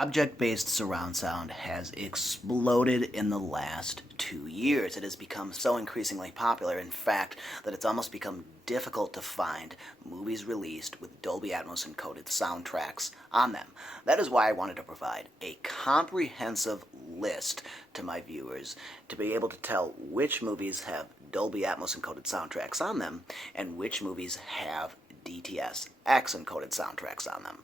Object-based surround sound has exploded in the last 2 years. It has become so increasingly popular, in fact, that it's almost become difficult to find movies released with Dolby Atmos encoded soundtracks on them. That is why I wanted to provide a comprehensive list to my viewers to be able to tell which movies have Dolby Atmos encoded soundtracks on them and which movies have DTS-X encoded soundtracks on them.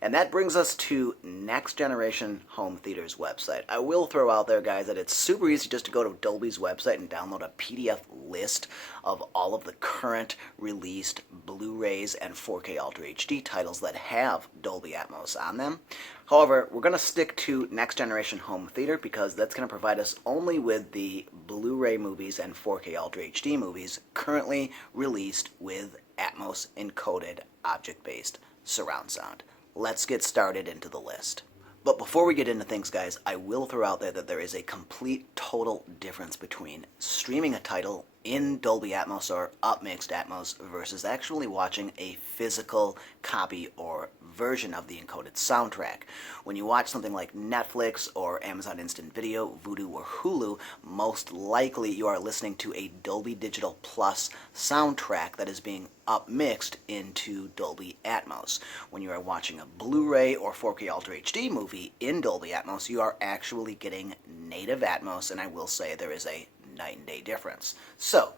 And that brings us to Next Generation Home Theater's website. I will throw out there, guys, that it's super easy just to go to Dolby's website and download a PDF list of all of the current released Blu-rays and 4K Ultra HD titles that have Dolby Atmos on them. However, we're going to stick to Next Generation Home Theater because that's going to provide us only with the Blu-ray movies and 4K Ultra HD movies currently released with Atmos encoded object-based surround sound. Let's get started into the list. But before we get into things, guys, I will throw out there that there is a complete total difference between streaming a title in Dolby Atmos or upmixed Atmos versus actually watching a physical copy or version of the encoded soundtrack. When you watch something like Netflix or Amazon Instant Video, Vudu, or Hulu, most likely you are listening to a Dolby Digital Plus soundtrack that is being upmixed into Dolby Atmos. When you are watching a Blu-ray or 4K Ultra HD movie in Dolby Atmos, you are actually getting native Atmos, and I will say there is a night and day difference. So,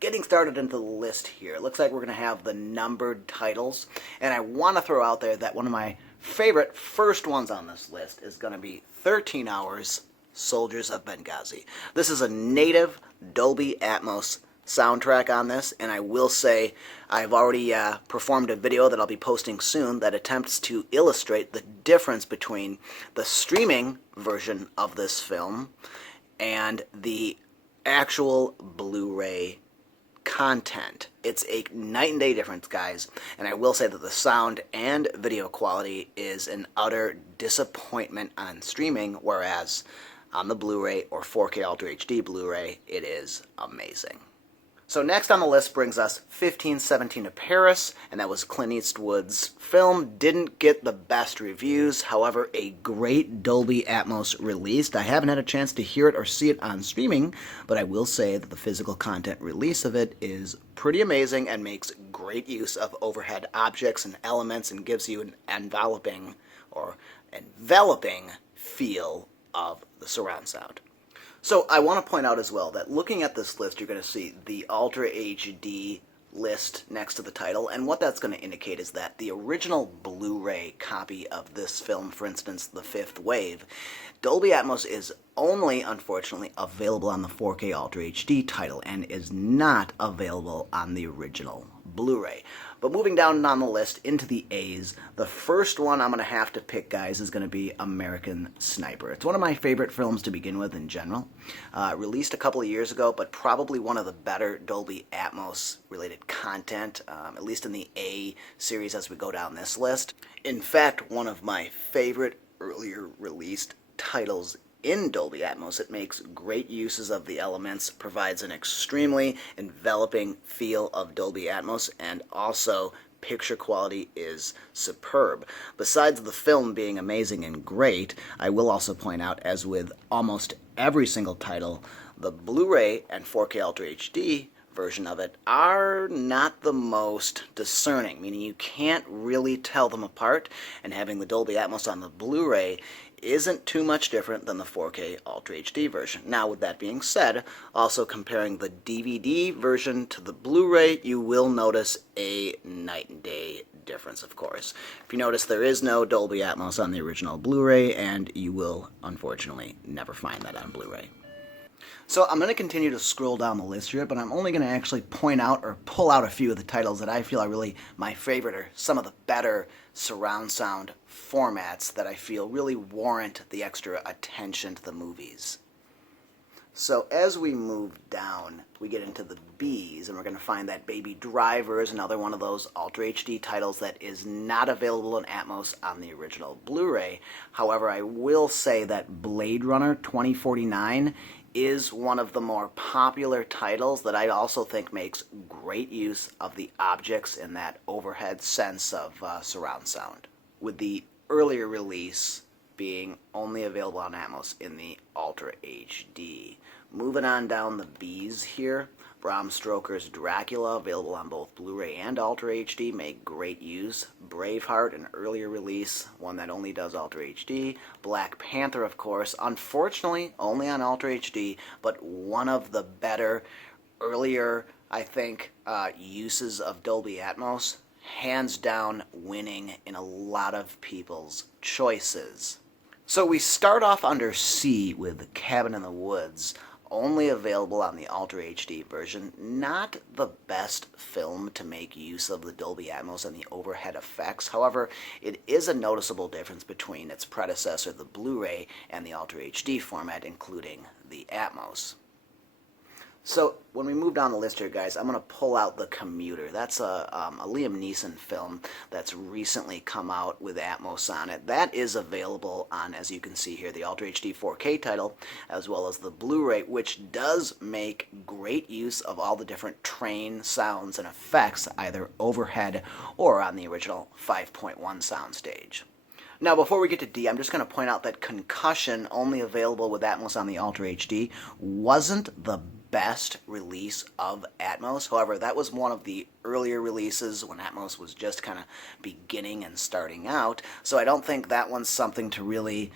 getting started into the list here, it looks like we're going to have the numbered titles, and I want to throw out there that one of my favorite first ones on this list is going to be 13 Hours, Soldiers of Benghazi. This is a native Dolby Atmos soundtrack on this, and I will say I've already performed a video that I'll be posting soon that attempts to illustrate the difference between the streaming version of this film and the actual Blu-ray content. It's a night and day difference, guys, and I will say that the sound and video quality is an utter disappointment on streaming, whereas on the Blu-ray or 4K Ultra HD Blu-ray, it is amazing. So next on the list brings us 1517 to Paris, and that was Clint Eastwood's film. Didn't get the best reviews, however, a great Dolby Atmos released. I haven't had a chance to hear it or see it on streaming, but I will say that the physical content release of it is pretty amazing and makes great use of overhead objects and elements and gives you an enveloping feel of the surround sound. So I want to point out as well that looking at this list, you're going to see the Ultra HD list next to the title, and what that's going to indicate is that the original Blu-ray copy of this film, for instance, The Fifth Wave, Dolby Atmos is only, unfortunately, available on the 4K Ultra HD title and is not available on the original Blu-ray. But moving down on the list into the A's, the first one I'm going to have to pick, guys, is going to be American Sniper. It's one of my favorite films to begin with in general. Released a couple of years ago, but probably one of the better Dolby Atmos related content, at least in the A series as we go down this list. In fact, one of my favorite earlier released titles in Dolby Atmos. It makes great uses of the elements, provides an extremely enveloping feel of Dolby Atmos, and also picture quality is superb. Besides the film being amazing and great, I will also point out, as with almost every single title, the Blu-ray and 4K Ultra HD version of it are not the most discerning, meaning you can't really tell them apart, and having the Dolby Atmos on the Blu-ray isn't too much different than the 4K Ultra HD version. Now, with that being said, also comparing the DVD version to the Blu-ray, you will notice a night and day difference, of course. If you notice, there is no Dolby Atmos on the original Blu-ray, and you will, unfortunately, never find that on Blu-ray. So I'm going to continue to scroll down the list here, but I'm only going to actually point out or pull out a few of the titles that I feel are really my favorite, or some of the better surround sound formats that I feel really warrant the extra attention to the movies. So as we move down, we get into the B's, and we're going to find that Baby Driver is another one of those Ultra HD titles that is not available in Atmos on the original Blu-ray. However, I will say that Blade Runner 2049 is one of the more popular titles that I also think makes great use of the objects in that overhead sense of surround sound. With the earlier release being only available on Atmos in the Ultra HD. Moving on down the B's here, Bram Stoker's Dracula, available on both Blu-ray and Ultra HD, made great use. Braveheart, an earlier release, one that only does Ultra HD. Black Panther, of course, unfortunately only on Ultra HD, but one of the better, earlier, I think, uses of Dolby Atmos, hands down winning in a lot of people's choices. So we start off under C with Cabin in the Woods, only available on the Ultra HD version. Not the best film to make use of the Dolby Atmos and the overhead effects. However, it is a noticeable difference between its predecessor, the Blu-ray, and the Ultra HD format, including the Atmos. So when we move down the list here, guys, I'm going to pull out The Commuter. That's a Liam Neeson film that's recently come out with Atmos on it. That is available on, as you can see here, the Ultra HD 4K title, as well as the Blu-ray, which does make great use of all the different train sounds and effects, either overhead or on the original 5.1 soundstage. Now, before we get to D, I'm just going to point out that Concussion, only available with Atmos on the Ultra HD, wasn't the best release of Atmos. However, that was one of the earlier releases when Atmos was just kind of beginning and starting out. So I don't think that one's something to really,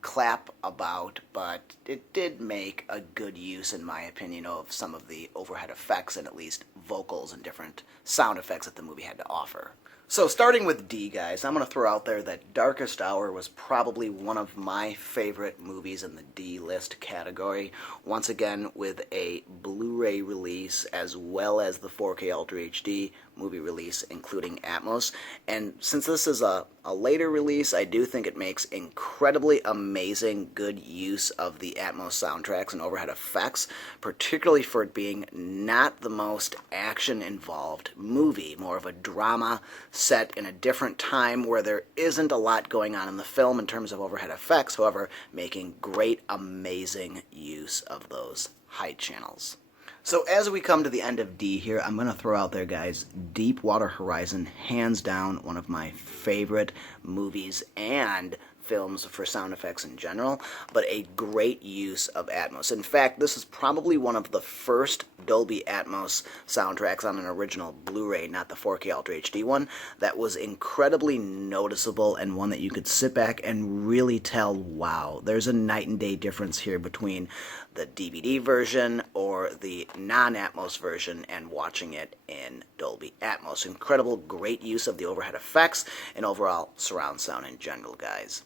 clap about, but it did make a good use, in my opinion, of some of the overhead effects and at least vocals and different sound effects that the movie had to offer. So starting with D, guys, I'm going to throw out there that Darkest Hour was probably one of my favorite movies in the D list category. Once again, with a Blu-ray release as well as the 4K Ultra HD movie release, including Atmos. And since this is a later release, I do think it makes incredibly amazing good use of the Atmos soundtracks and overhead effects, particularly for it being not the most action-involved movie, more of a drama set in a different time where there isn't a lot going on in the film in terms of overhead effects, however, making great, amazing use of those height channels. So as we come to the end of D here, I'm going to throw out there, guys, Deepwater Horizon, hands down one of my favorite movies and films for sound effects in general, but a great use of Atmos. In fact, this is probably one of the first Dolby Atmos soundtracks on an original Blu-ray, not the 4K Ultra HD one, that was incredibly noticeable and one that you could sit back and really tell, wow, there's a night and day difference here between the DVD version or the non-Atmos version and watching it in Dolby Atmos. Incredible, great use of the overhead effects and overall surround sound in general, guys.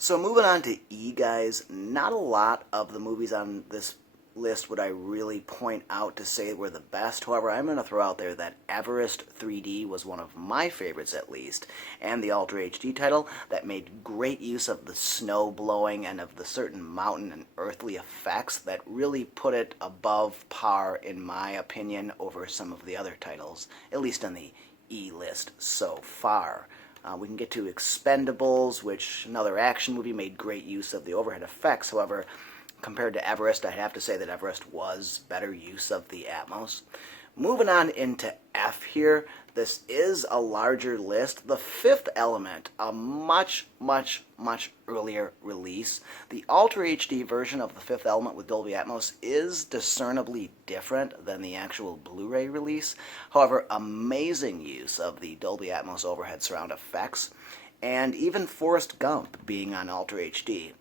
So moving on to E, guys, not a lot of the movies on this list would I really point out to say were the best. However, I'm going to throw out there that Everest 3D was one of my favorites, at least, and the Ultra HD title that made great use of the snow blowing and of the certain mountain and earthly effects that really put it above par, in my opinion, over some of the other titles, at least on the E list so far. We can get to Expendables, which, another action movie, made great use of the overhead effects. However, compared to Everest, I'd have to say that Everest was better use of the Atmos. Moving on into F here, this is a larger list. The Fifth Element, a much earlier release. The Ultra HD version of The Fifth Element with Dolby Atmos is discernibly different than the actual Blu-ray release. However, amazing use of the Dolby Atmos overhead surround effects, and even Forrest Gump being on Ultra HD.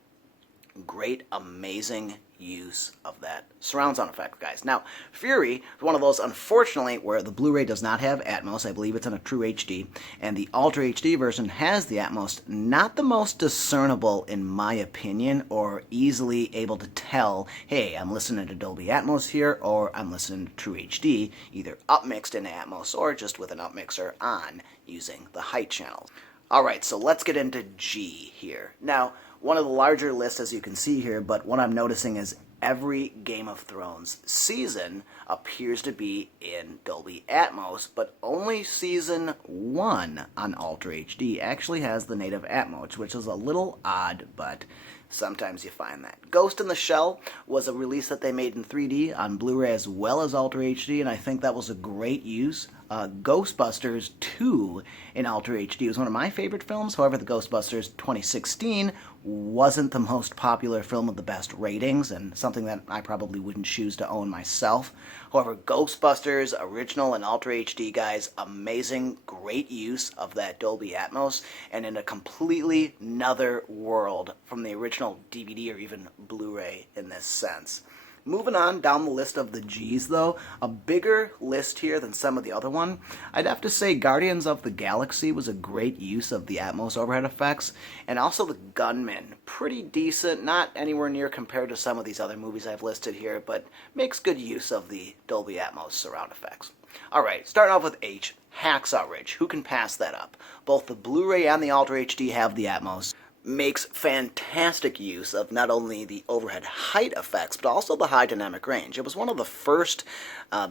Great, amazing use of that surround sound effect, guys. Now, Fury is one of those, unfortunately, where the Blu-ray does not have Atmos. I believe it's in a true HD, and the Ultra HD version has the Atmos. Not the most discernible, in my opinion, or easily able to tell, hey, I'm listening to Dolby Atmos here, or I'm listening to true HD, either upmixed in Atmos or just with an upmixer on using the height channels. Alright, so let's get into G here. Now, one of the larger lists, as you can see here, but what I'm noticing is every Game of Thrones season appears to be in Dolby Atmos, but only season 1 on Ultra HD actually has the native Atmos, which is a little odd, but Sometimes you find that. Ghost in the Shell was a release that they made in 3D on Blu-ray as well as Ultra HD, and I think that was a great use. Ghostbusters 2 in Ultra HD was one of my favorite films. However, the Ghostbusters 2016 wasn't the most popular film with the best ratings, and something that I probably wouldn't choose to own myself. However, Ghostbusters original and Ultra HD, guys, amazing, great use of that Dolby Atmos, and in a completely another world from the original DVD or even Blu-ray in this sense. Moving on down the list of the G's, though, a bigger list here than some of the other one. I'd have to say Guardians of the Galaxy was a great use of the Atmos overhead effects, and also The Gunman. Pretty decent, not anywhere near compared to some of these other movies I've listed here, but makes good use of the Dolby Atmos surround effects. Alright, starting off with H, Hacksaw Ridge. Who can pass that up? Both the Blu-ray and the Ultra HD have the Atmos. Makes fantastic use of not only the overhead height effects, but also the high dynamic range. It was one of the first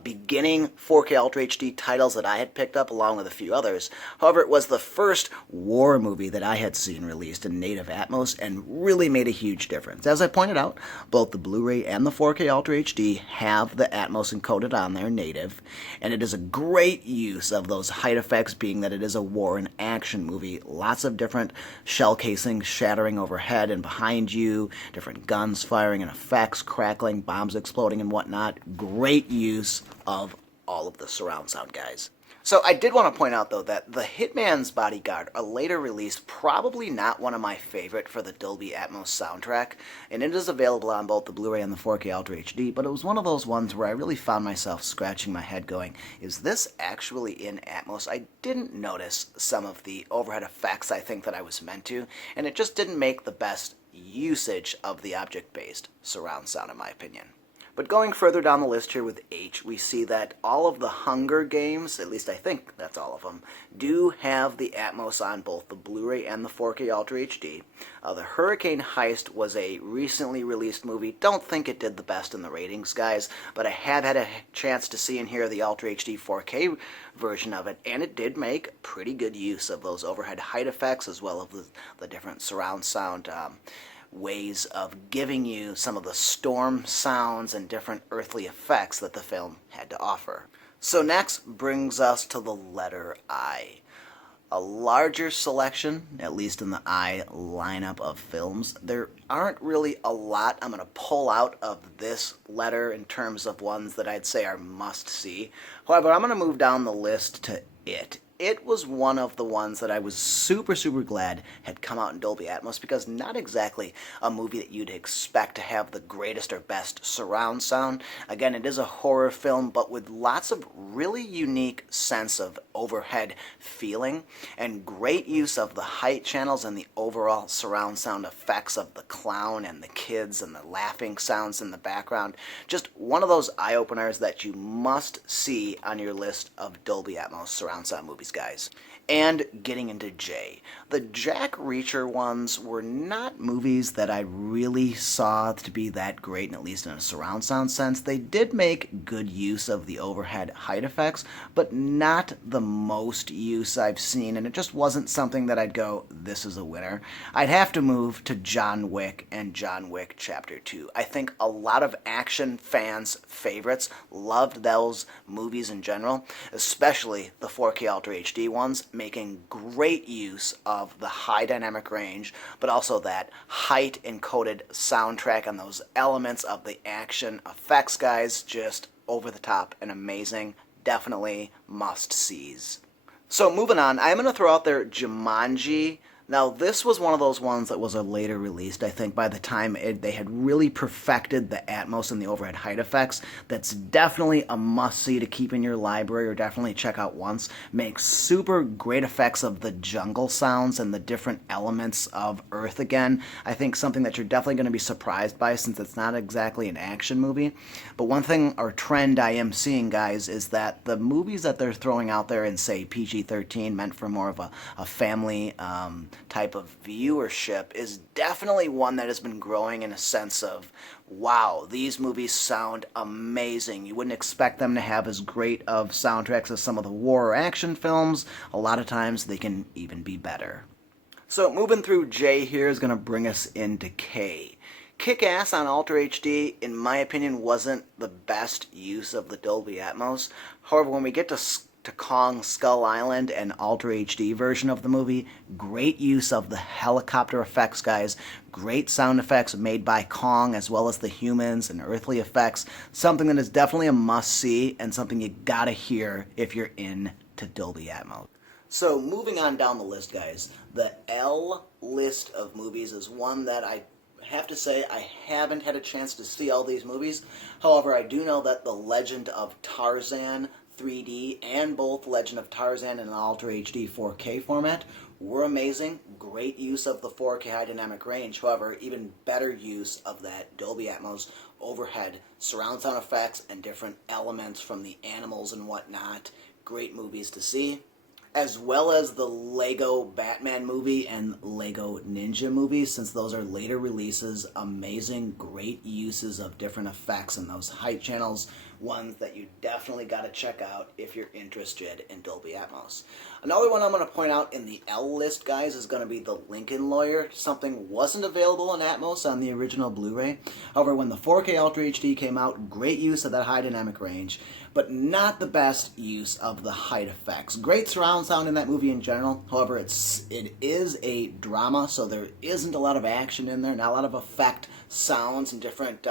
beginning 4K Ultra HD titles that I had picked up, along with a few others. However, it was the first war movie that I had seen released in native Atmos, and really made a huge difference. As I pointed out, both the Blu-ray and the 4K Ultra HD have the Atmos encoded on their native, and it is a great use of those height effects, being that it is a war and action movie. Lots of different shell casings shattering overhead and behind you, different guns firing and effects, crackling, bombs exploding and whatnot. Great use of all of the surround sound, guys. So I did want to point out, though, that The Hitman's Bodyguard, a later release, probably not one of my favorite for the Dolby Atmos soundtrack, and it is available on both the Blu-ray and the 4K Ultra HD, but it was one of those ones where I really found myself scratching my head going, is this actually in Atmos? I didn't notice some of the overhead effects I think that I was meant to, and it just didn't make the best usage of the object-based surround sound, in my opinion. But going further down the list here with H, we see that all of the Hunger Games, at least I think that's all of them, do have the Atmos on both the Blu-ray and the 4K Ultra HD. The Hurricane Heist was a recently released movie. Don't think it did the best in the ratings, guys, but I have had a chance to see and hear the Ultra HD 4K version of it, and it did make pretty good use of those overhead height effects, as well as the different surround sound ways of giving you some of the storm sounds and different earthly effects that the film had to offer. So next brings us to the letter I. A larger selection, at least in the I lineup of films. There aren't really a lot I'm going to pull out of this letter in terms of ones that I'd say are must-see. However, I'm going to move down the list to It. It was one of the ones that I was super glad had come out in Dolby Atmos, because not exactly a movie that you'd expect to have the greatest or best surround sound. Again, it is a horror film, but with lots of really unique sense of overhead feeling, and great use of the height channels and the overall surround sound effects of the clown and the kids and the laughing sounds in the background. Just one of those eye-openers that you must see on your list of Dolby Atmos surround sound movies, guys. And getting into J. The Jack Reacher ones were not movies that I really saw to be that great, at least in a surround sound sense. They did make good use of the overhead height effects, but not the most use I've seen, and it just wasn't something that I'd go, this is a winner. I'd have to move to John Wick and John Wick Chapter 2. I think a lot of action fans' favorites loved those movies in general, especially the 4K Ultra HD ones, making great use of the high dynamic range, but also that height encoded soundtrack and those elements of the action effects, guys, just over the top and amazing. Definitely must-sees. So moving on, I'm going to throw out there Jumanji. Now, this was one of those ones that was a later released. I think by the time they had really perfected the Atmos and the overhead height effects. That's definitely a must-see to keep in your library, or definitely check out once. Makes super great effects of the jungle sounds and the different elements of Earth again. I think something that you're definitely going to be surprised by, since it's not exactly an action movie. But one thing, or trend I am seeing, guys, is that the movies that they're throwing out there in, say, PG-13, meant for more of a family type of viewership, is definitely one that has been growing in a sense of, wow, these movies sound amazing. You wouldn't expect them to have as great of soundtracks as some of the war or action films. A lot of times they can even be better. So moving through J here is going to bring us into K. Kick-Ass on Ultra HD, in my opinion, wasn't the best use of the Dolby Atmos. However, when we get to Kong Skull Island and Ultra HD version of the movie, great use of the helicopter effects, guys. Great sound effects made by Kong as well as the humans and earthly effects. Something that is definitely a must-see and something you gotta hear if you're into Dolby Atmos. So moving on down the list, guys, the L list of movies is one that I have to say I haven't had a chance to see all these movies. However, I do know that the Legend of Tarzan 3D and both Legend of Tarzan in an Ultra HD 4K format were amazing. Great use of the 4K high dynamic range. However, even better use of that Dolby Atmos overhead surround sound effects and different elements from the animals and whatnot. Great movies to see. As well as the Lego Batman movie and Lego Ninja movie, since those are later releases. Amazing, great uses of different effects in those height channels. Ones that you definitely got to check out if you're interested in Dolby Atmos. Another one I'm going to point out in the L list, guys, is going to be the Lincoln Lawyer. Something wasn't available in Atmos on the original Blu-ray. However, when the 4K Ultra HD came out, great use of that high dynamic range, but not the best use of the height effects. Great surround sound in that movie in general. However, it is a drama, so there isn't a lot of action in there, not a lot of effect sounds and different,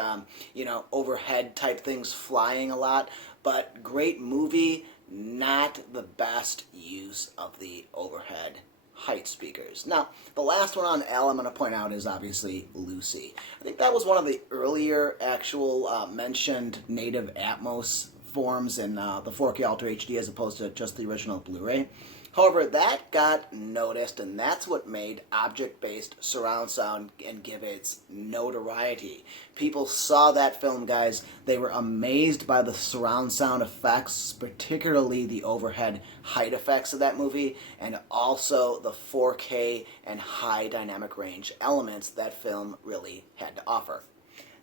overhead type things flying a lot. But great movie, not the best use of the overhead height speakers. Now, the last one on L I'm going to point out is obviously Lucy. I think that was one of the earlier actual mentioned native Atmos forms in the 4K Ultra HD as opposed to just the original Blu-ray. However, that got noticed, and that's what made object-based surround sound and give its notoriety. People saw that film, guys. They were amazed by the surround sound effects, particularly the overhead height effects of that movie, and also the 4K and high dynamic range elements that film really had to offer.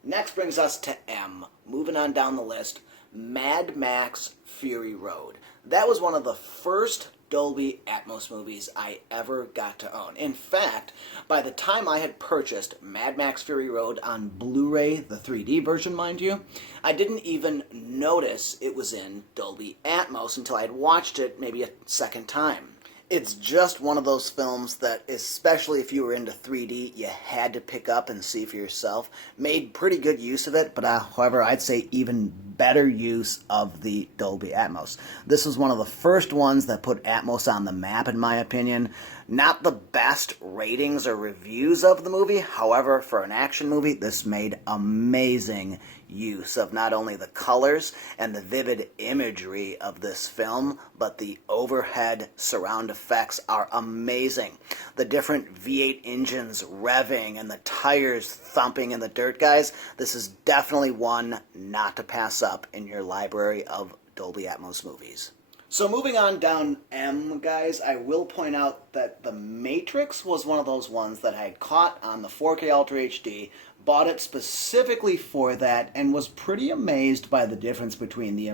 Next brings us to M. Moving on down the list, Mad Max Fury Road. That was one of the first Dolby Atmos movies I ever got to own. In fact, by the time I had purchased Mad Max Fury Road on Blu-ray, the 3D version, mind you, I didn't even notice it was in Dolby Atmos until I had watched it maybe a second time. It's just one of those films that, especially if you were into 3D, you had to pick up and see for yourself. Made pretty good use of it, but however, I'd say even better use of the Dolby Atmos. This was one of the first ones that put Atmos on the map, in my opinion. Not the best ratings or reviews of the movie, however, for an action movie, this made amazing use of not only the colors and the vivid imagery of this film, but the overhead surround effects are amazing. The different V8 engines revving and the tires thumping in the dirt, guys, this is definitely one not to pass up in your library of Dolby Atmos movies. So moving on down M, guys, I will point out that The Matrix was one of those ones that I had caught on the 4K Ultra HD, bought it specifically for that, and was pretty amazed by the difference between the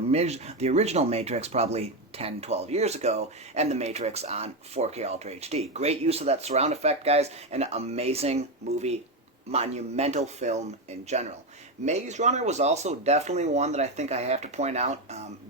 original Matrix probably 10, 12 years ago and The Matrix on 4K Ultra HD. Great use of that surround effect, guys, and an amazing movie, monumental film in general. Maze Runner was also definitely one that I think I have to point out.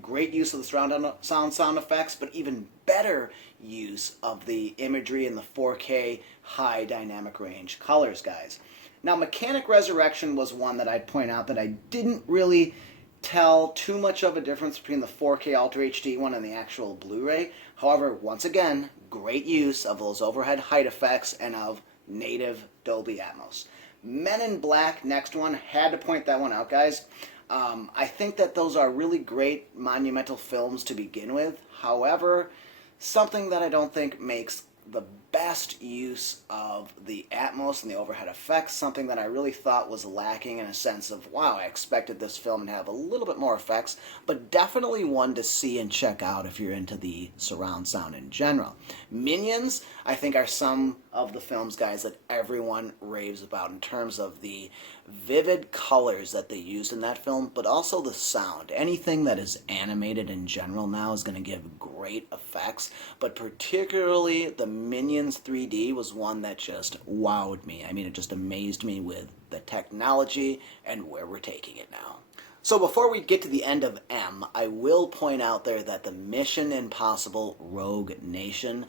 Great use of the surround sound effects, but even better use of the imagery in the 4K high dynamic range colors, guys. Now, Mechanic Resurrection was one that I'd point out that I didn't really tell too much of a difference between the 4K Ultra HD one and the actual Blu-ray. However, once again, great use of those overhead height effects and of native Dolby Atmos. Men in Black, next one, had to point that one out, guys. I think that those are really great monumental films to begin with. However, something that I don't think makes the best use of the Atmos and the overhead effects, something that I really thought was lacking in a sense of, wow, I expected this film to have a little bit more effects, but definitely one to see and check out if you're into the surround sound in general. Minions, I think, are some of the films, guys, that everyone raves about in terms of the vivid colors that they used in that film, but also the sound. Anything that is animated in general now is going to give great effects, but particularly the Minions 3D was one that just wowed me. I mean, it just amazed me with the technology and where we're taking it now. So before we get to the end of M, I will point out there that the Mission Impossible Rogue Nation,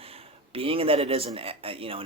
being that it is an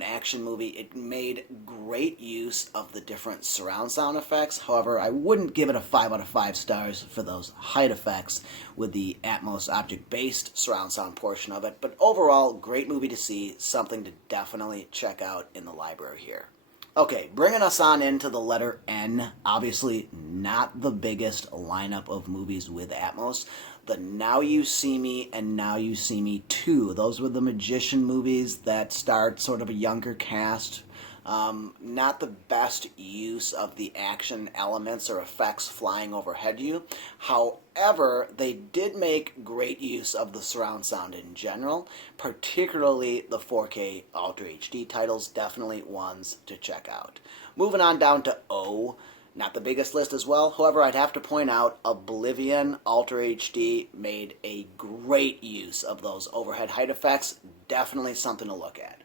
action movie, it made great use of the different surround sound effects. However, I wouldn't give it a 5 out of 5 stars for those height effects with the Atmos object-based surround sound portion of it. But overall, great movie to see, something to definitely check out in the library here. Okay, bringing us on into the letter N, obviously not the biggest lineup of movies with Atmos. The Now You See Me and Now You See Me 2, those were the magician movies that starred sort of a younger cast. Not the best use of the action elements or effects flying overhead you. However, they did make great use of the surround sound in general, particularly the 4K Ultra HD titles, definitely ones to check out. Moving on down to O, not the biggest list as well. However, I'd have to point out Oblivion Ultra HD made a great use of those overhead height effects, definitely something to look at.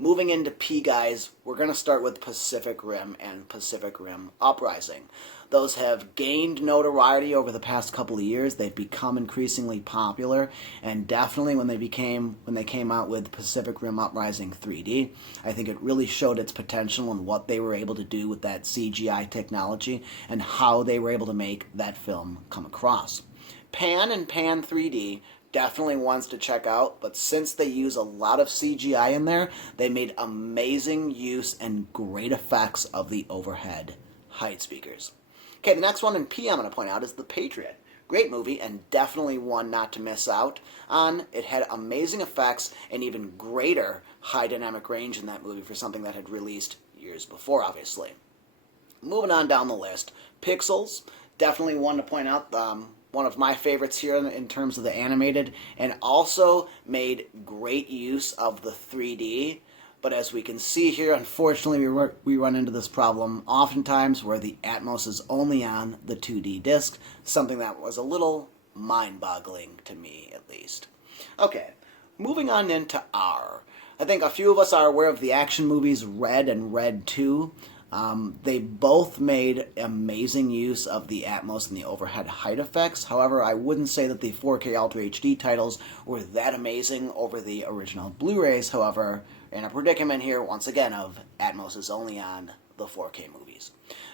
Moving into P, guys, we're going to start with Pacific Rim and Pacific Rim Uprising. Those have gained notoriety over the past couple of years. They've become increasingly popular, and definitely when they came out with Pacific Rim Uprising 3D, I think it really showed its potential and what they were able to do with that CGI technology and how they were able to make that film come across. Pan and Pan 3D, definitely ones to check out, but since they use a lot of CGI in there, they made amazing use and great effects of the overhead height speakers. Okay, the next one in P I'm going to point out is The Patriot. Great movie and definitely one not to miss out on. It had amazing effects and even greater high dynamic range in that movie for something that had released years before, obviously. Moving on down the list, Pixels, definitely one to point out. One of my favorites here in terms of the animated, and also made great use of the 3D. But as we can see here, unfortunately, we run into this problem oftentimes where the Atmos is only on the 2D disc, something that was a little mind-boggling to me, at least. Okay, moving on into R. I think a few of us are aware of the action movies Red and Red 2. They both made amazing use of the Atmos and the overhead height effects. However, I wouldn't say that the 4K Ultra HD titles were that amazing over the original Blu-rays. However, in a predicament here, once again, of Atmos is only on the 4K movies.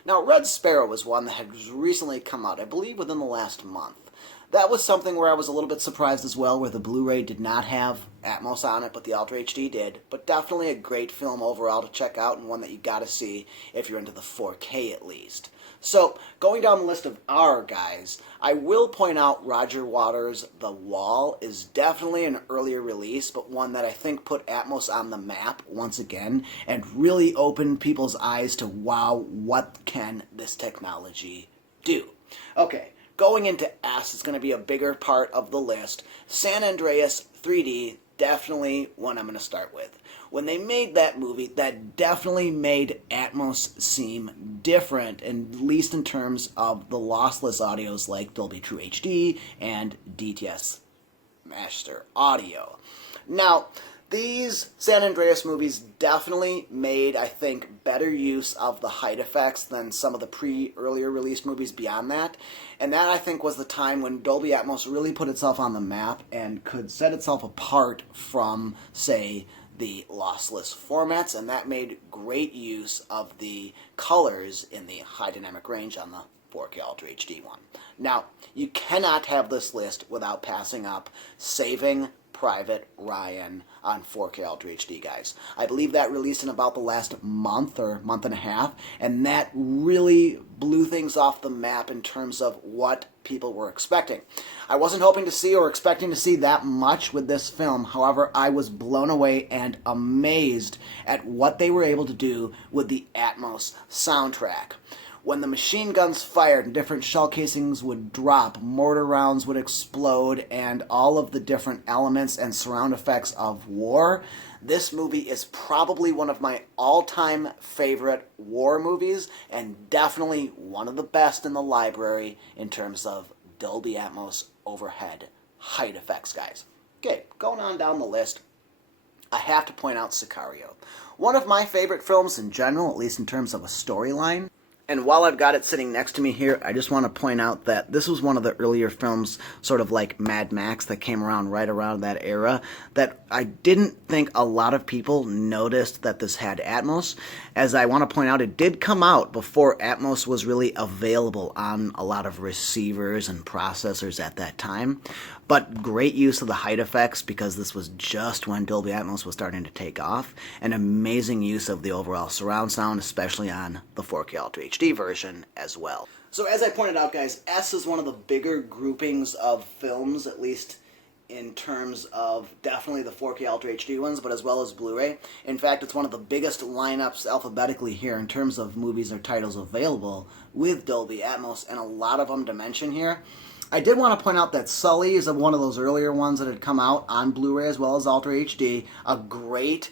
Now, Red Sparrow was one that had recently come out, I believe within the last month. That was something where I was a little bit surprised as well, where the Blu-ray did not have Atmos on it, but the Ultra HD did. But definitely a great film overall to check out, and one that you gotta see if you're into the 4K at least. So, going down the list of R, guys, I will point out Roger Waters' The Wall is definitely an earlier release, but one that I think put Atmos on the map once again, and really opened people's eyes to, wow, what can this technology do? Okay. Going into S is going to be a bigger part of the list. San Andreas 3D, definitely one I'm going to start with. When they made that movie, that definitely made Atmos seem different, at least in terms of the lossless audios like Dolby True HD and DTS Master Audio. Now, these San Andreas movies definitely made, I think, better use of the height effects than some of the earlier released movies beyond that. And that, I think, was the time when Dolby Atmos really put itself on the map and could set itself apart from, say, the lossless formats. And that made great use of the colors in the high dynamic range on the 4K Ultra HD one. Now, you cannot have this list without passing up Saving Private Ryan on 4K Ultra HD, guys. I believe that released in about the last month or month and a half, and that really blew things off the map in terms of what people were expecting. I wasn't hoping to see or expecting to see that much with this film. However, I was blown away and amazed at what they were able to do with the Atmos soundtrack. When the machine guns fired and different shell casings would drop, mortar rounds would explode, and all of the different elements and surround effects of war, This movie is probably one of my all-time favorite war movies, and definitely one of the best in the library in terms of Dolby Atmos overhead height effects, guys. Okay, going on down the list, I have to point out Sicario. One of my favorite films in general, at least in terms of a storyline. And while I've got it sitting next to me here, I just want to point out that this was one of the earlier films, sort of like Mad Max, that came around right around that era, that I didn't think a lot of people noticed that this had Atmos. As I want to point out, it did come out before Atmos was really available on a lot of receivers and processors at that time. But great use of the height effects, because this was just when Dolby Atmos was starting to take off, and amazing use of the overall surround sound, especially on the 4K Ultra HD version as well. So as I pointed out, guys, S is one of the bigger groupings of films, at least in terms of definitely the 4K Ultra HD ones, but as well as Blu-ray. In fact, it's one of the biggest lineups alphabetically here in terms of movies or titles available with Dolby Atmos, and a lot of them to mention here. I did want to point out that Sully is one of those earlier ones that had come out on Blu-ray as well as Ultra HD. A great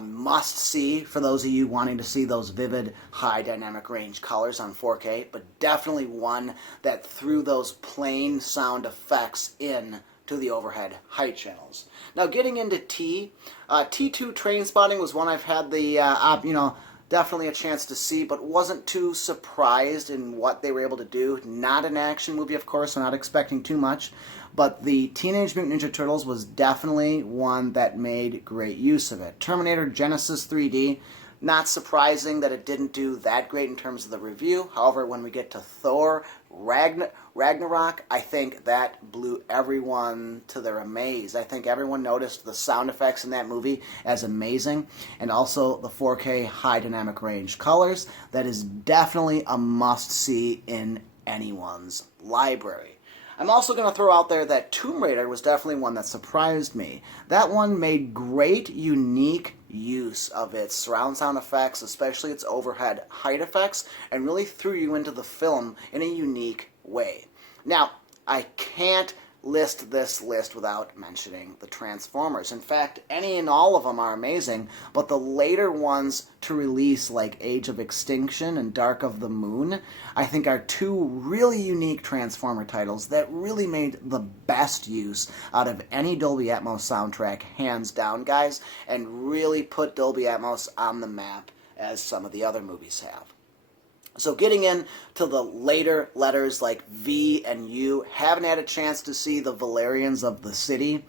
must-see for those of you wanting to see those vivid, high dynamic range colors on 4K, but definitely one that threw those plain sound effects in to the overhead height channels. Now getting into T2 Train Spotting was one I've had the, definitely a chance to see, but wasn't too surprised in what they were able to do. Not an action movie, of course, so not expecting too much, but the Teenage Mutant Ninja Turtles was definitely one that made great use of it. Terminator Genisys 3D, not surprising that it didn't do that great in terms of the review. However, when we get to Thor, Ragnarok, I think that blew everyone to their amaze. I think everyone noticed the sound effects in that movie as amazing, and also the 4K high dynamic range colors. That is definitely a must-see in anyone's library. I'm also going to throw out there that Tomb Raider was definitely one that surprised me. That one made great, unique use of its surround sound effects, especially its overhead height effects, and really threw you into the film in a unique way. Now, I can't list this list without mentioning the Transformers. In fact, any and all of them are amazing, but the later ones to release, like Age of Extinction and Dark of the Moon, I think are two really unique Transformer titles that really made the best use out of any Dolby Atmos soundtrack, hands down, guys, and really put Dolby Atmos on the map as some of the other movies have. So getting into the later letters like V and U, haven't had a chance to see the Valerians of the City,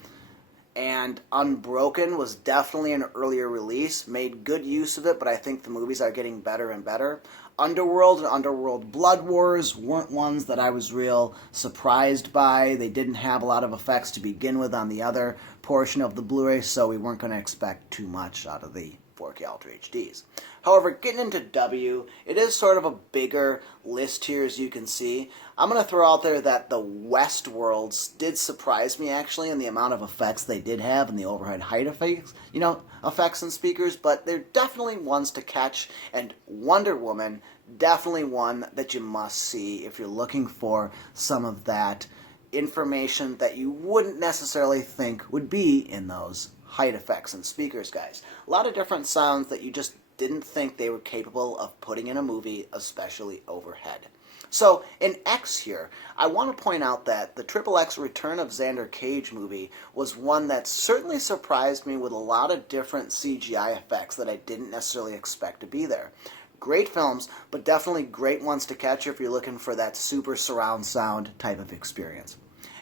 and Unbroken was definitely an earlier release, made good use of it, but I think the movies are getting better and better. Underworld and Underworld Blood Wars weren't ones that I was real surprised by. They didn't have a lot of effects to begin with on the other portion of the Blu-ray, so we weren't going to expect too much out of the 4K Ultra HDs. However, getting into W, it is sort of a bigger list here, as you can see. I'm going to throw out there that the Westworlds did surprise me, actually, in the amount of effects they did have and the overhead height effects, effects and speakers, but they're definitely ones to catch, and Wonder Woman, definitely one that you must see if you're looking for some of that information that you wouldn't necessarily think would be in those height effects and speakers, guys. A lot of different sounds that you just didn't think they were capable of putting in a movie, especially overhead. So in X here, I want to point out that the XXX Return of Xander Cage movie was one that certainly surprised me with a lot of different CGI effects that I didn't necessarily expect to be there. Great films, but definitely great ones to catch if you're looking for that super surround sound type of experience.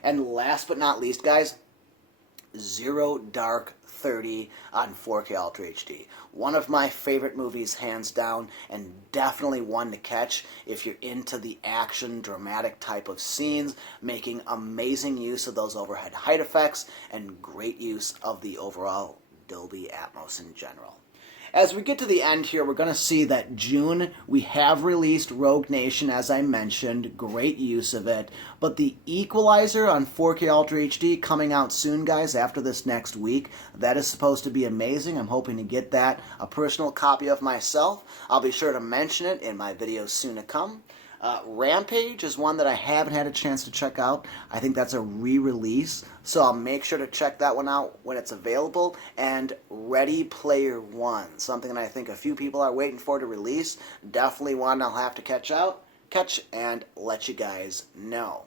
And last but not least, guys, Zero Dark 30 on 4K Ultra HD. One of my favorite movies, hands down, and definitely one to catch if you're into the action, dramatic type of scenes, making amazing use of those overhead height effects, and great use of the overall Dolby Atmos in general. As we get to the end here, we're going to see that June, we have released Rogue Nation, as I mentioned. Great use of it. But the Equalizer on 4K Ultra HD coming out soon, guys, after this next week. That is supposed to be amazing. I'm hoping to get that, a personal copy of myself. I'll be sure to mention it in my videos soon to come. Rampage is one that I haven't had a chance to check out. I think that's a re-release, so I'll make sure to check that one out when it's available. And Ready Player One, something that I think a few people are waiting for to release. Definitely one I'll have to catch and let you guys know.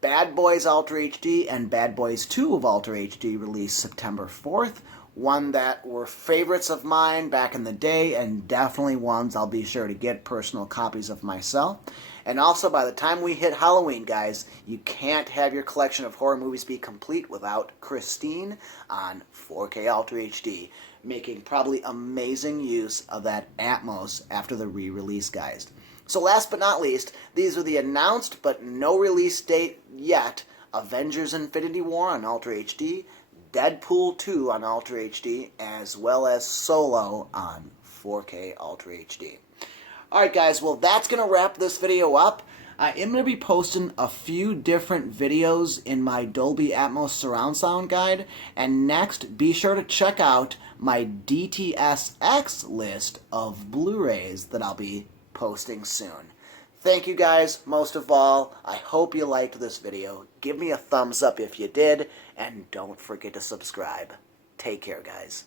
Bad Boys Ultra HD and Bad Boys 2 of Ultra HD released September 4th. One that were favorites of mine back in the day, and definitely ones I'll be sure to get personal copies of myself. And also, by the time we hit Halloween, guys, you can't have your collection of horror movies be complete without Christine on 4K Ultra HD, making probably amazing use of that Atmos after the re-release, guys. So last but not least, these are the announced but no release date yet Avengers Infinity War on Ultra HD, Deadpool 2 on Ultra HD, as well as Solo on 4K Ultra HD. Alright guys, well that's going to wrap this video up. I am going to be posting a few different videos in my Dolby Atmos surround sound guide, and next be sure to check out my DTSX list of Blu-rays that I'll be posting soon. Thank you guys, most of all. I hope you liked this video. Give me a thumbs up if you did, and don't forget to subscribe. Take care, guys.